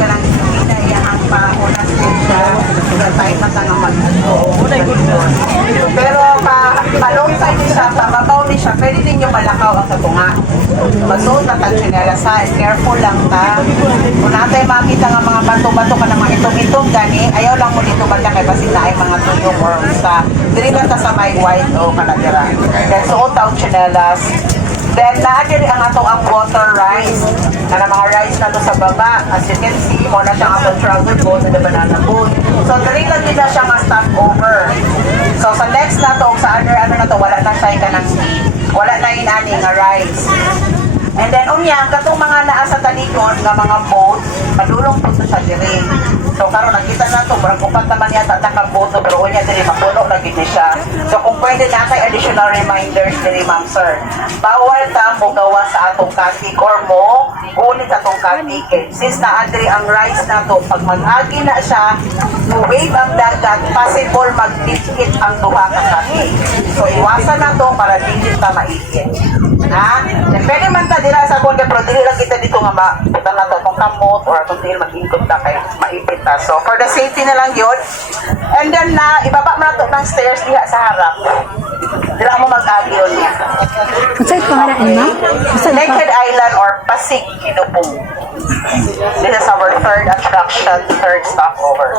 ka lang inayahang pa ako na siya. Tayo na ka naman. Pero palong side ni siya, mababaw ni siya, pwede din yung malakaw ang katunga. Masuot na tagsinela sa, careful lang ta. Kung natin makita nga mga bato-bato ka ng mga itong-itong gani, ayaw lang mo dito banda kay basin na ay mga tuyong or sa dili ka sa may white o kanadira. Then suot ang chinelas. Then, naadiri ang ato ang water rice. Na mga rice na to sa baba. As you can see, mo na siyang ato travel boat and the banana boat. So, dali lang din na siya ma-stop over. So, sa next na to, sa other ano na to, wala na siya ka ng wala na inani nga rice. And then, unya, katong mga naa sa talikod nga mga boat, madulong po to siya diri. So, karon nakita na to, parang upat naman yata takang boat, pero unya diri, mapuno lagi din siya. So, kung pwede na kay additional reminders diri, ma'am, sir. Bawal ta mo gawa sa atong katik or mo ulit atong katik. Since naadri ang rice na to, pag mag-agi na siya, wave ang dagat, possible mag-hit ang duha ka katik. So, iwasan na to para hindi ta maigit. Ha? Then, pwede man ta dira sa konde, pero dili lang kita dito nga maputan na to itong kamot or itong dili mag-ingkot ta kay maipit ta. So, for the safety na lang yun. And then na, ibaba mo na to ng stairs diha sa harap. Dira mo mag-agi yun niya. Saan ko na ma? Naked Island or Pasig, Inupong. This is our third attraction, third stopover.